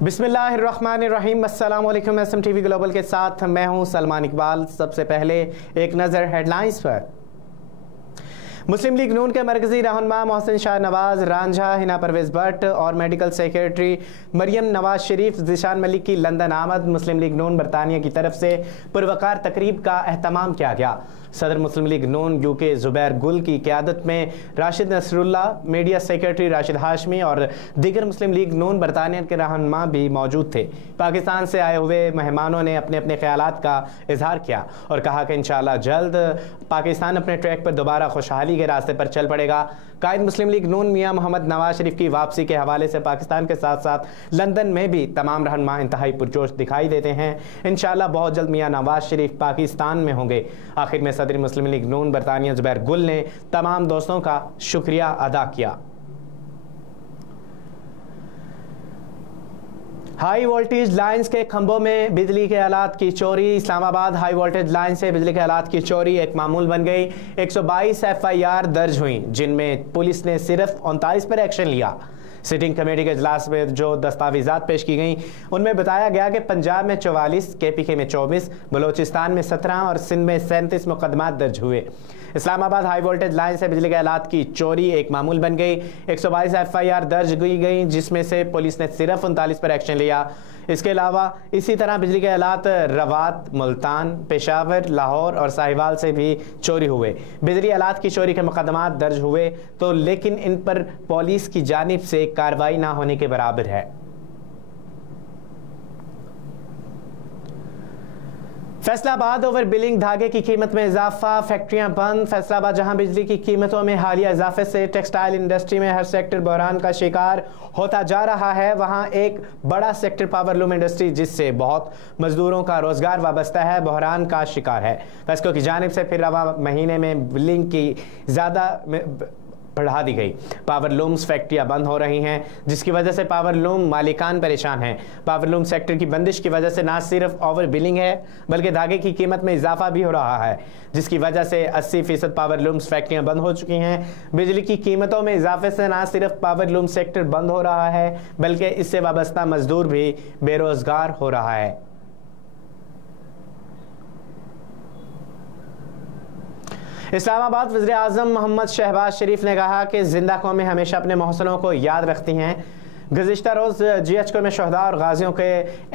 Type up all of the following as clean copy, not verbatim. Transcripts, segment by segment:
बिस्मिल्लाहिर्रहमानिर्रहीम। अस्सलाम वालेकुम। SMTV ग्लोबल के साथ मैं हूं सलमान इकबाल। सबसे पहले एक नज़र हेडलाइंस पर। मुस्लिम लीग नून के मरकजी रहनुमा मोहसिन शाह नवाज, रांझा, हिना परवेज भट्ट और मेडिकल सेक्रेटरी मरियम नवाज शरीफ ज़ीशान मलिक की लंदन आमद। मुस्लिम लीग नून बरतानिया की तरफ से पुरवकार तकरीब का एहतमाम किया गया। सदर मुस्लिम लीग नून UK ज़ुबैर गुल की क़यादत में राशिद नसरुल्लाह, मीडिया सेक्रेटरी राशिद हाशमी और दीगर मुस्लिम लीग नून बरतानिया के रहनुमा भी मौजूद थे। पाकिस्तान से आए हुए मेहमानों ने अपने अपने ख्यालात का इजहार किया और कहा कि इंशाअल्लाह जल्द पाकिस्तान अपने ट्रैक पर दोबारा खुशहाली के रास्ते पर चल पड़ेगा। कायद मुस्लिम लीग नून मियां मोहम्मद नवाज शरीफ की वापसी के हवाले से पाकिस्तान के साथ साथ लंदन में भी तमाम रहनुमा इंतहाई पुरजोश दिखाई देते हैं। इंशाअल्लाह बहुत जल्द मियां नवाज शरीफ पाकिस्तान में होंगे। आखिर में सदर मुस्लिम लीग नून बरतानिया ज़ुबैर गुल ने तमाम दोस्तों का शुक्रिया अदा किया। हाई वोल्टेज लाइंस के खंभों में बिजली के आलात की चोरी। इस्लामाबाद हाई वोल्टेज लाइन से बिजली के आलात की चोरी एक मामूल बन गई। 122 FIR दर्ज हुई, जिनमें पुलिस ने सिर्फ 39 पर एक्शन लिया। सिटिंग कमेटी के इजलास में जो दस्तावेजात पेश की गई उनमें बताया गया कि पंजाब में 44, KPK में 24, बलोचिस्तान में 17 और सिंध में 37 मुकदमात दर्ज हुए। इस्लामाबाद हाई वोल्टेज लाइन से बिजली के आलात की चोरी एक मामूल बन गई। 122 FIR दर्ज की गई, जिसमें से पुलिस ने सिर्फ 39 पर एक्शन लिया। इसके अलावा इसी तरह बिजली के आलात रवात, मुल्तान, पेशावर, लाहौर और साहिवाल से भी चोरी हुए। बिजली आलात की चोरी के मुकदमात दर्ज हुए तो लेकिन इन पर पुलिस की जानिब से कार्रवाई ना होने के बराबर है। फैसलाबाद ओवर बिलिंग, धागे की कीमत में इजाफा, फैक्ट्रियां बंद। फैसलाबाद जहां बिजली की कीमतों में हालिया इजाफे से टेक्सटाइल इंडस्ट्री में हर सेक्टर बहरान का शिकार होता जा रहा है, वहां एक बड़ा सेक्टर पावरलूम इंडस्ट्री जिससे बहुत मजदूरों का रोजगार वाबस्ता है, बहरान का शिकार है। फैसलों की जानिब से फिर रवा महीने में बिलिंग की ज़्यादा बढ़ा दी गई। पावरलूम्स फैक्ट्रियां बंद हो रही हैं, जिसकी वजह से पावरलूम मालिकान परेशान हैं। पावरलूम सेक्टर की बंदिश की वजह से न सिर्फ ओवर बिलिंग है बल्कि धागे की कीमत में इजाफा भी हो रहा है, जिसकी वजह से 80% पावरलूम्स फैक्ट्रियां बंद हो चुकी हैं। बिजली की कीमतों में इजाफे से न सिर्फ पावरलूम सेक्टर बंद हो रहा है बल्कि इससे वाबस्ता मजदूर भी बेरोजगार हो रहा है। इस्लामाबाद वज़ीर आज़म मोहम्मद शहबाज शरीफ ने कहा कि जिंदा कौमें हमेशा अपने मोहसिनों को याद रखती हैं। गुज़िश्ता रोज़ GHQ में शहदा और गाजियों के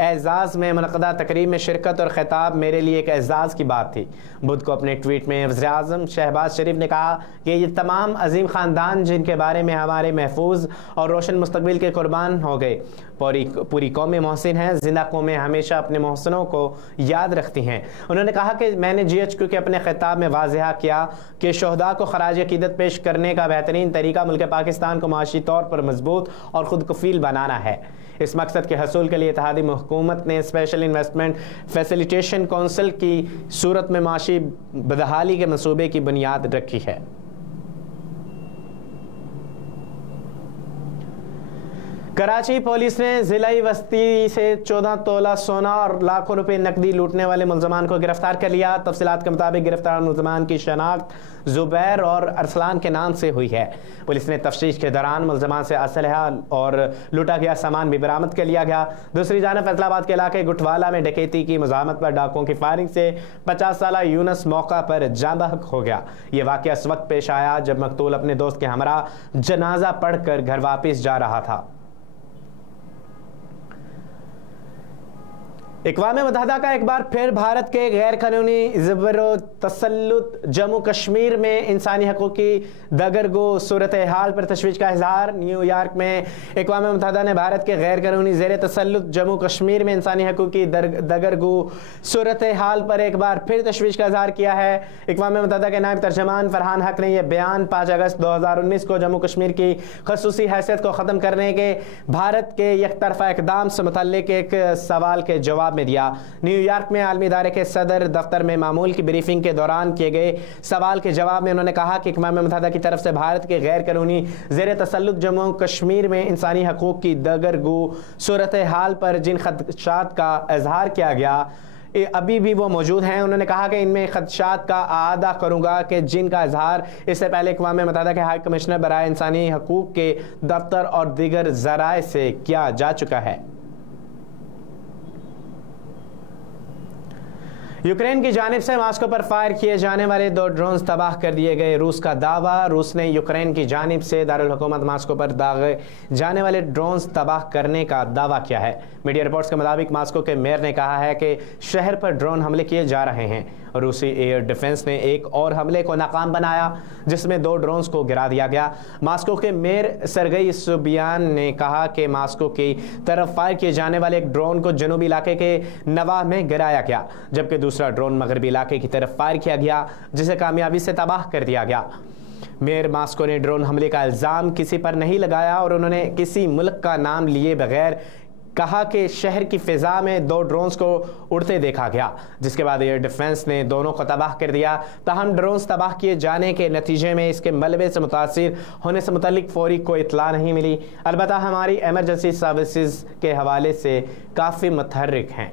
एज़ाज़ में मुनक़दा तकरीब में शिरकत और खिताब मेरे लिए एक एज़ाज़ की बात थी। बुध को अपने ट्वीट में वज़ीर आज़म शहबाज शरीफ ने कहा कि ये तमाम अजीम ख़ानदान जिनके बारे में हमारे महफूज और रोशन मुस्तक़बिल के कुर्बान हो गए, पूरी कौमें मोहसिन हैं। जिंदा कौमें हमेशा अपने मोहसिनों को याद रखती हैं। उन्होंने कहा कि मैंने GHQ के अपने खिताब में वाज़ेह किया कि शहदा को ख़राज अक़ीदत पेश करने का बेहतरीन तरीका मुल्क पाकिस्तान को माशी तौर पर मजबूत और खुद कफ़ील बनाना है। इस मकसद के हसूल के लिए इत्तेहादी हुकूमत ने स्पेशल इन्वेस्टमेंट फैसिलिटेशन काउंसिल की सूरत में माशी बदहाली के मंसूबे की बुनियाद रखी है। कराची पुलिस ने ज़िलाई वस्ती से 14 तोला सोना और लाखों रुपए नकदी लूटने वाले मुलजमान को गिरफ्तार कर लिया। तफसीलात के मुताबिक गिरफ्तार मुलजमान की शनाख्त ज़ुबैर और अरसलान के नाम से हुई है। पुलिस ने तफ्तीश के दौरान मुलजमान से असलहा और लूटा गया सामान भी बरामद कर लिया गया। दूसरी जानब फैसलाबाद के इलाके गुटवाला में डकैती की मज़ाहमत पर डाकुओं की फायरिंग से 50 साला यूनुस मौका पर जाँ बहक हो गया। ये वाक़या उस वक्त पेश आया जब मकतूल अपने दोस्त के हमरा जनाजा पढ़कर घर वापस जा रहा था। अक़वाम मुत्तहिदा का एक बार फिर भारत के गैर कानूनी ज़बर तसल्लुत जम्मू कश्मीर में इंसानी हक़ूक़ की दगरगो सूरत हाल पर तशवीश का इज़हार। न्यूयॉर्क में अक़वाम मुत्तहिदा ने भारत के गैर कानूनी ज़ेर तसल्लुत जम्मू कश्मीर में इंसानी हक़ूक़ की दगरगो सूरत हाल पर एक बार फिर तशवीश का इज़हार किया है। अक़वाम मुत्तहिदा के नायब तर्जमान फरहान हक ने यह बयान 5 अगस्त 2019 को जम्मू कश्मीर की ख़ुसूसी हैसियत को ख़त्म करने के भारत के यकतरफ़ा इक़दाम से मुतल्लिक़ एक सवाल के जवाब में दिया। न्यूयॉर्क में आलमी इदारे के सदर दफ्तर में मामूल की ब्रीफिंग के दौरान किए गए सवाल के जवाब में उन्होंने कहा कि अक़वाम मुत्तहिदा की तरफ से भारत के गैर कानूनी ज़ेर तसल्लुत जम्मू कश्मीर में इंसानी हकूक़ की दगरगू सूरत हाल पर जिन ख़दशात का इज़हार किया गया अभी भी वो मौजूद हैं। उन्होंने कहा कि इनमें ख़दशात का आदा करूँगा कि जिनका इजहार इससे पहले अक़वाम मुत्तहिदा के हाई कमिश्नर बराए इंसानी हकूक़ के दफ्तर और दीगर ज़राए से किया जा चुका है। यूक्रेन की जानिब से मास्को पर फायर किए जाने वाले 2 ड्रोन्स तबाह कर दिए गए। रूस का दावा। रूस ने यूक्रेन की जानिब से दारुल हुकूमत मास्को पर दागे जाने वाले ड्रोन्स तबाह करने का दावा किया है। मीडिया रिपोर्ट्स के मुताबिक मास्को के मेयर ने कहा है कि शहर पर ड्रोन हमले किए जा रहे हैं। रूसी एयर डिफेंस ने एक और हमले को नाकाम बनाया जिसमें 2 ड्रोन्स को गिरा दिया गया। मास्को के मेयर सरगई सुबियान ने कहा कि मास्को की तरफ फायर किए जाने वाले एक ड्रोन को जनूबी इलाके के नवाह में गिराया गया, जबकि दूसरा ड्रोन मगरबी इलाके की तरफ फायर किया गया जिसे कामयाबी से तबाह कर दिया गया। मेयर मास्को ने ड्रोन हमले का इल्ज़ाम किसी पर नहीं लगाया और उन्होंने किसी मुल्क का नाम लिए बगैर कहा कि शहर की फ़िज़ा में 2 ड्रोन्स को उड़ते देखा गया, जिसके बाद एयर डिफेंस ने दोनों को तबाह कर दिया। ताहम ड्रोन्स तबाह किए जाने के नतीजे में इसके मलबे से मुतासिर होने से मुतल्लिक फौरी कोई इत्तला नहीं मिली। अलबत्ता हमारी एमरजेंसी सर्विसेज के हवाले से काफ़ी मुतहर्रिक हैं।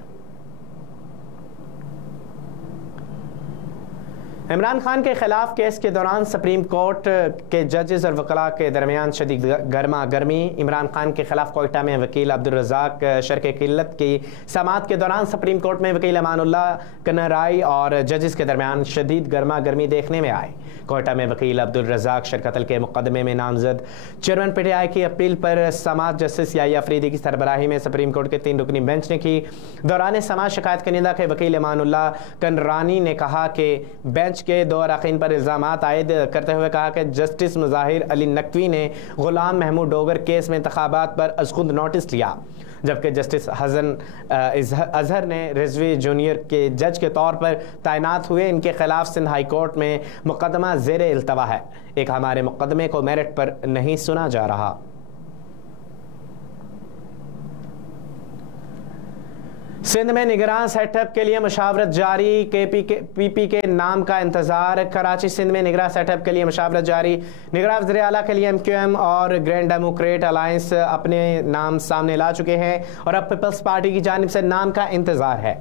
इमरान खान के खिलाफ केस के दौरान सुप्रीम कोर्ट के जजेस और वकला के दरमियान शदीद गर्मा गर्मी। इमरान खान के खिलाफ कोयटा में वकील अब्दुल रज़ाक शर्क किल्लत की समाअत के दौरान सुप्रीम कोर्ट में वकील अमानुल्लाह कनराई और जजेस के दरमियान शदीद गर्मा गर्मी देखने में आई। कोयटा में वकील अब्दुल रज़ाक शरकतल के मुकदमे में नामजद चेयरमैन पीटीआई की अपील पर समाअत जस्टिस याहिया अफरीदी की सरबराही में सुप्रीम कोर्ट के 3 रुकनी बेंच ने की। दौरान समाअत शिकायत कनिंदा के वकील अमानुल्लाह कनरानी ने कहा कि बेंच के 2 अरकान पर इल्ज़ामात आयद करते हुए कहा कि जस्टिस मुज़ाहिर अली नकवी ने गुलाम महमूद डोगर केस में इंतखाबात पर अज़ खुद नोटिस लिया, जबकि जस्टिस हसन अजहर ने रिजवी जूनियर के जज के तौर पर तैनात हुए। इनके खिलाफ सिंध हाई कोर्ट में मुकदमा ज़ेर इल्तवा है। एक हमारे मुकदमे को मेरिट पर नहीं सुना जा रहा। सिंध में निगरान सेटअप के लिए मुशावरत जारी। पीपी के नाम का इंतजार। कराची सिंध में निगरान सेटअप के लिए मुशावरत जारी। निगरान वज़ीर आला के लिए MQM और ग्रैंड डेमोक्रेट अलायंस अपने नाम सामने ला चुके हैं और अब पीपल्स पार्टी की जानिब से नाम का इंतजार है।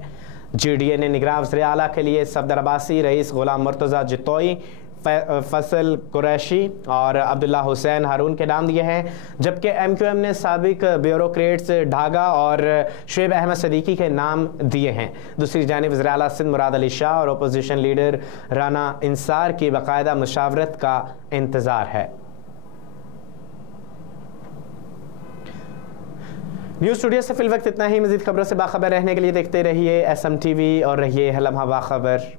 GDA ने निगरान वज़ीर आला के लिए सफदर अब्बासी, रईस गुलाम मुर्तज़ा जितोई, फैसल कुरैशी और अब्दुल्ला हुसैन हारून के नाम दिए हैं, जबकि MQM ने साबिक ब्यूरोक्रेट्स ढागा और शुएब अहमद सदीकी के नाम दिए हैं। दूसरी जानिब वज़ीर आला सिंध मुराद अली शाह और अपोजिशन लीडर राना इंसार की बाकायदा मुशावरत का इंतज़ार है। न्यूज़ स्टूडियो से फिल वक्त इतना ही। मज़ीद खबरों से बाखबर रहने के लिए देखते रहिए SM TV और रहिए लम्हा बाखबर।